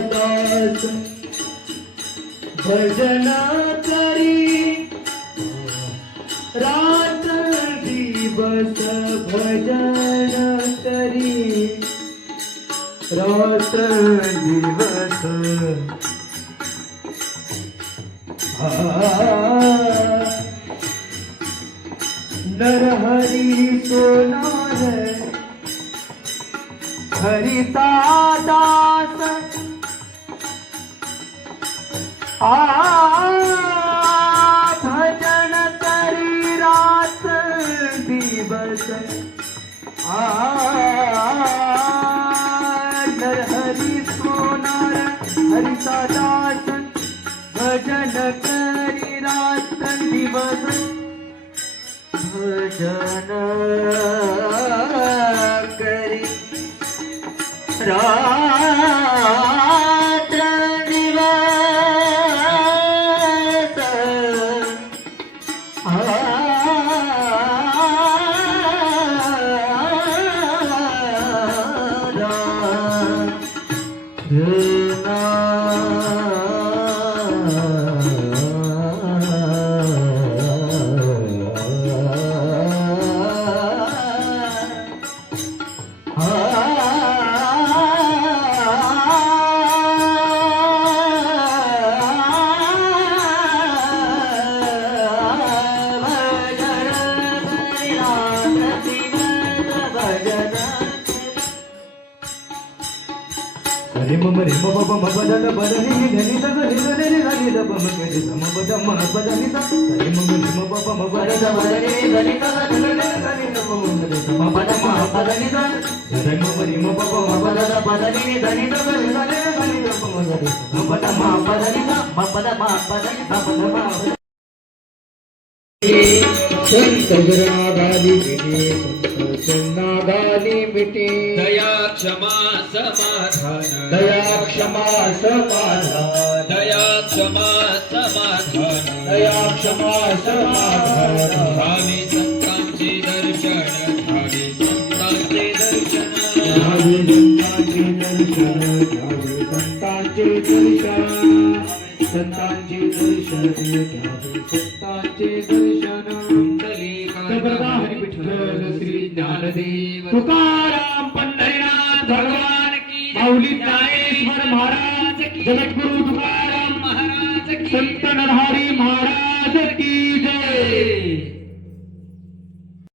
दास. भजन करी. रात दिवस भजन करी. रात दिवस नरहरी सोनार. हरिता दास भजन करी रात दिवस। आ नरहरी सोनार हरिता दास भजन करी रात दिवस। भजन करी रात Good. రిమ రిమ బబ మబదన బదని నిదని తగ నిదని నని దబ మగని సమబద మబదని త రిమ రిమ బబ మబదన బదని నిదని తగ నిదని నని దబ మగని సమబద మబదని త రిమ రిమ బబ మబదన బదని నిదని తగ నిదని నని దబ మగని సమబద మబదని త మబద మబదని సమబద మబదని जनागाली मिटे संत जनागाली मिटे दया क्षमा समाधान। दया क्षमा समाधान। दया क्षमा समाधान। दया क्षमा समाधान। भावी संतांचे दर्शन। भावी संतांचे दर्शन। घ्यावे संतांचे दर्शन। घ्यावे संतांचे दर्शन। संतांचे दर्शन। संतांचे दर्शन। तुकाराम पंढरीनाथ भगवान की माऊली ज्ञानेश्वर महाराज की जगद्गुरु तुकाराम महाराज की संत नरहरी महाराज की जय.